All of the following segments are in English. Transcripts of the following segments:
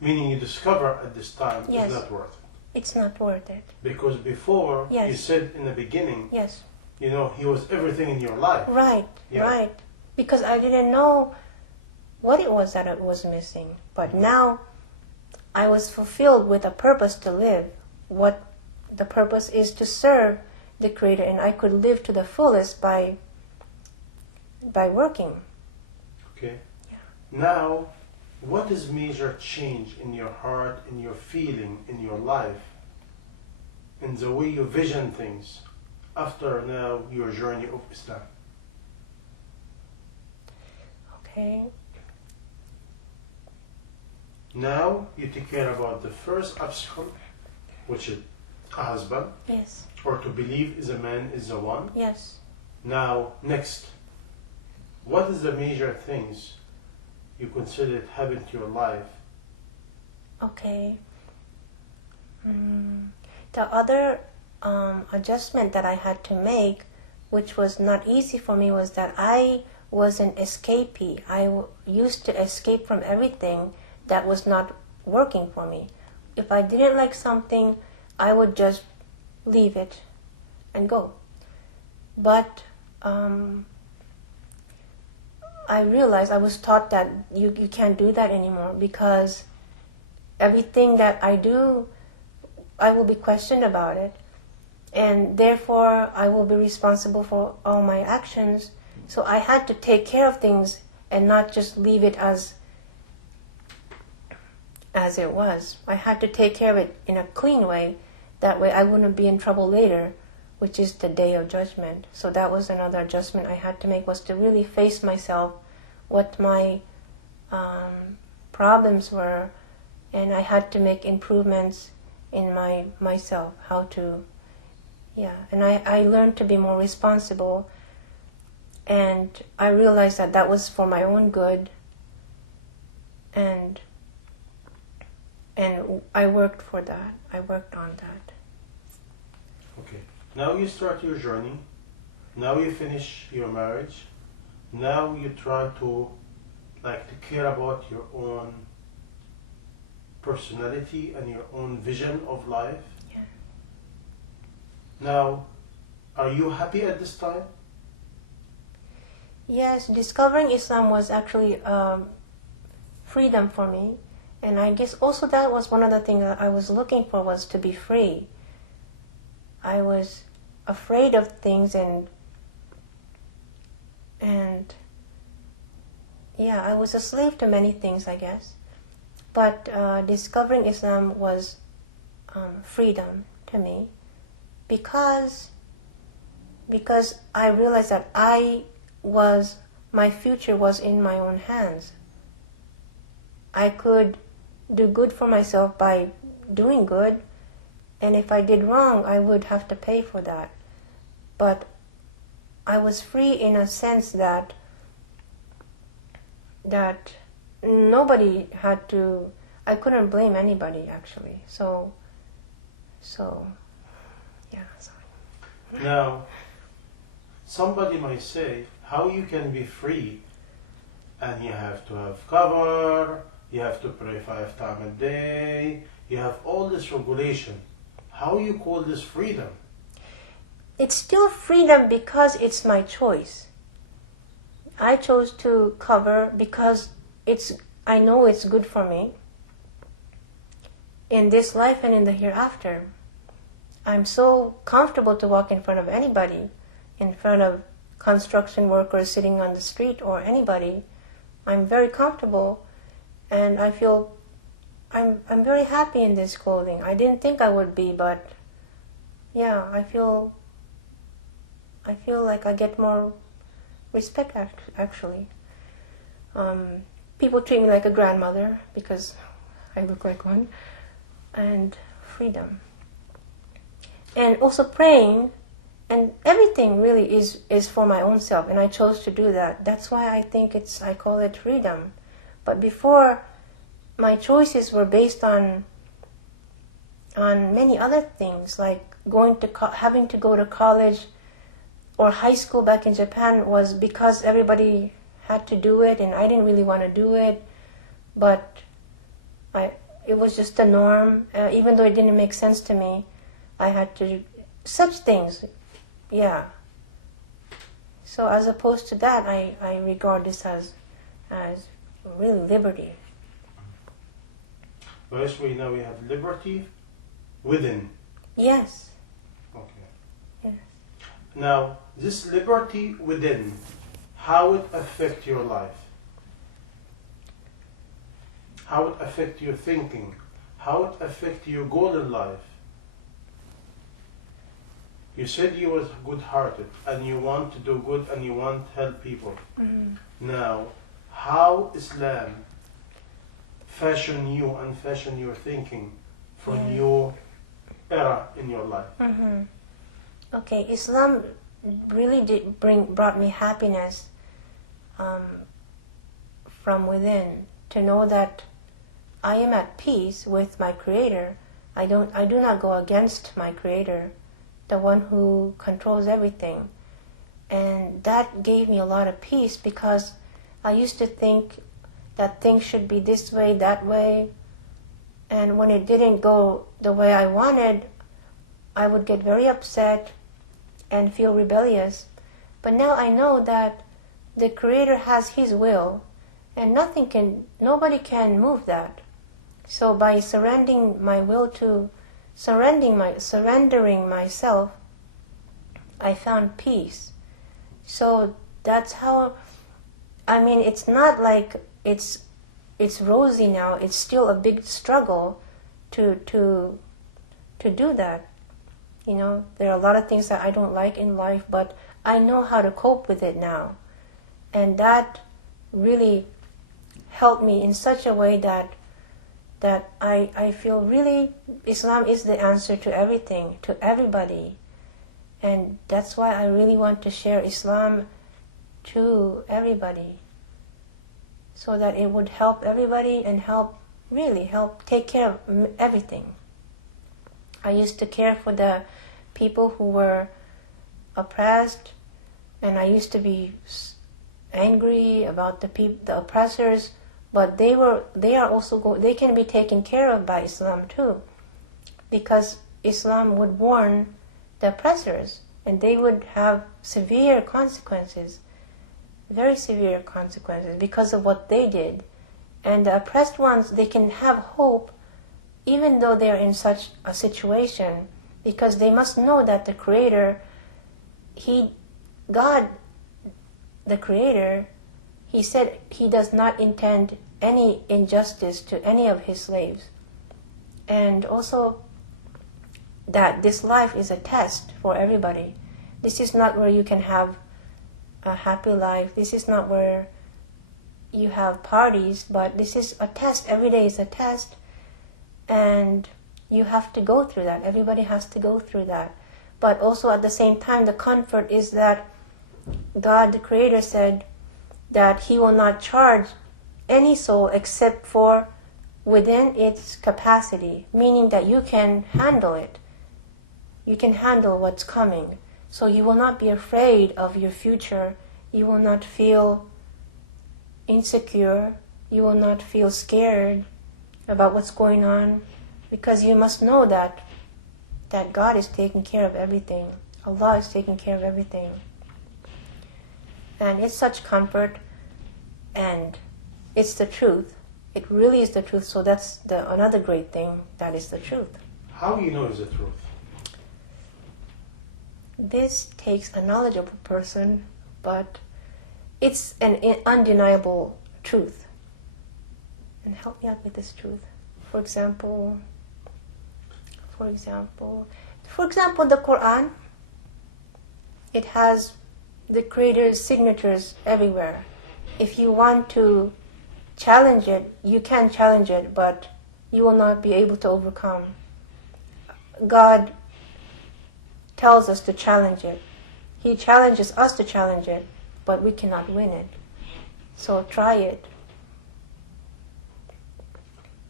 Meaning you discover at this time Yes. it's not worth it. It's not worth it. Because before, Yes. you said in the beginning, Yes. you know, he was everything in your life. Right. Yeah. Right. Because I didn't know what it was that I was missing. But now I was fulfilled with a purpose to live. What the purpose is to serve the Creator, and I could live to the fullest by working. Okay. Now, what is major change in your heart, in your feeling, in your life, in the way you vision things after now your journey of Islam? Okay. Now you take care about the first obstacle, which is a husband, Yes. or to believe is a man is the one. Yes. Now, next, what is the major things you consider it happened to your life? Okay. The other adjustment that I had to make, which was not easy for me, was that I was an escapee. I used to escape from everything that was not working for me. If I didn't like something, I would just leave it and go. But I realized, I was taught that you can't do that anymore, because everything that I do, I will be questioned about it, and therefore I will be responsible for all my actions. So I had to take care of things and not just leave it as it was. I had to take care of it in a clean way. That way I wouldn't be in trouble later, which is the day of judgment. So that was another adjustment I had to make, was to really face myself, what my problems were, and I had to make improvements in myself, how to, and I learned to be more responsible, and I realized that that was for my own good, and I worked for that. I worked on that. Okay. Now you start your journey. Now you finish your marriage. Now you try to care about your own personality and your own vision of life. Yeah. Now, are you happy at this time? Yes, discovering Islam was actually freedom for me. And I guess also that was one of the things that I was looking for, was to be free. I was afraid of things, and I was a slave to many things, I guess. But discovering Islam was freedom to me, because I realized that my future was in my own hands. I could do good for myself by doing good, and if I did wrong, I would have to pay for that. But I was free in a sense that nobody had to, I couldn't blame anybody, actually. So yeah, sorry. Now, somebody might say, how you can be free and you have to have cover, you have to pray 5 times a day, you have all this regulation. How you call this freedom? It's still freedom because it's my choice. I chose to cover because I know it's good for me in this life and in the hereafter. I'm so comfortable to walk in front of anybody, in front of construction workers sitting on the street or anybody. I'm very comfortable, and I feel I'm very happy in this clothing. I didn't think I would be, but I feel like I get more respect, actually. People treat me like a grandmother because I look like one, and freedom. And also praying, and everything really is for my own self, and I chose to do that. That's why I call it freedom. But before, my choices were based on many other things, like having to go to college or high school back in Japan was because everybody had to do it, and I didn't really want to do it. But it was just the norm. Even though it didn't make sense to me, I had to such things. Yeah. So as opposed to that, I regard this as real liberty. First, we know we have liberty within. Yes. Okay. Yes. Now, this liberty within, how it affect your life? How it affect your thinking? How it affect your goal in life? You said you was good-hearted and you want to do good and you want to help people. Mm-hmm. Now, how Islam fashion you and fashion your thinking from your era in your life? Mm-hmm. Okay, Islam really brought me happiness from within, to know that I am at peace with my Creator. I do not go against my Creator, the one who controls everything. And that gave me a lot of peace, because I used to think that things should be this way, that way, and when it didn't go the way I wanted, I would get very upset and feel rebellious. But now I know that the Creator has His will, and nobody can move that. So by surrendering my will to surrendering myself, I found peace. So that's how, I mean, it's not like it's rosy now. It's still a big struggle to do that. You know, there are a lot of things that I don't like in life, but I know how to cope with it now. And that really helped me in such a way that I feel really Islam is the answer to everything, to everybody. And that's why I really want to share Islam to everybody, so that it would help everybody and help take care of everything. I used to care for the people who were oppressed, and I used to be angry about the oppressors, but they can be taken care of by Islam too, because Islam would warn the oppressors, and they would have severe consequences, very severe consequences, because of what they did. And the oppressed ones, they can have hope even though they're in such a situation, because they must know that the Creator, God, the Creator, He said He does not intend any injustice to any of His slaves. And also that this life is a test for everybody. This is not where you can have a happy life. This is not where you have parties, but this is a test. Every day is a test, and you have to go through that. Everybody has to go through that. But also at the same time, the comfort is that God, the Creator, said that He will not charge any soul except for within its capacity, meaning that you can handle it. You can handle what's coming. So you will not be afraid of your future. You will not feel insecure. You will not feel scared about what's going on, because you must know that God is taking care of everything. Allah is taking care of everything. And it's such comfort, and it's the truth. It really is the truth. So that's another great thing, that is the truth. How you know is the truth? This takes a knowledgeable person, but it's an undeniable truth. And help me out with this truth. For example, the Quran, it has the Creator's signatures everywhere. If you want to challenge it, you can challenge it, but you will not be able to overcome. God tells us to challenge it. He challenges us to challenge it, but we cannot win it. So try it.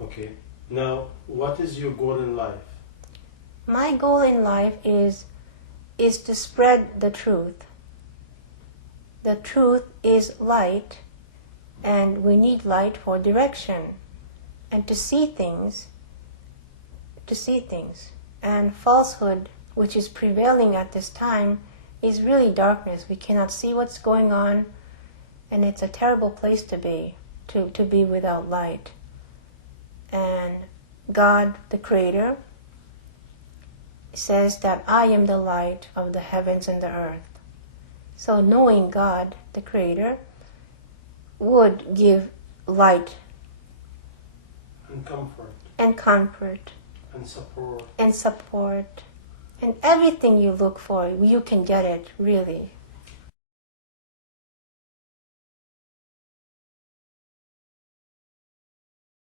Okay. Now, what is your goal in life? My goal in life is to spread the truth. The truth is light, and we need light for direction. and to see things. And falsehood, which is prevailing at this time, is really darkness. We cannot see what's going on, and it's a terrible place to be without light. And God, the Creator, says that I am the light of the heavens and the earth. So knowing God, the Creator, would give light and comfort and support and everything you look for, you can get it, really.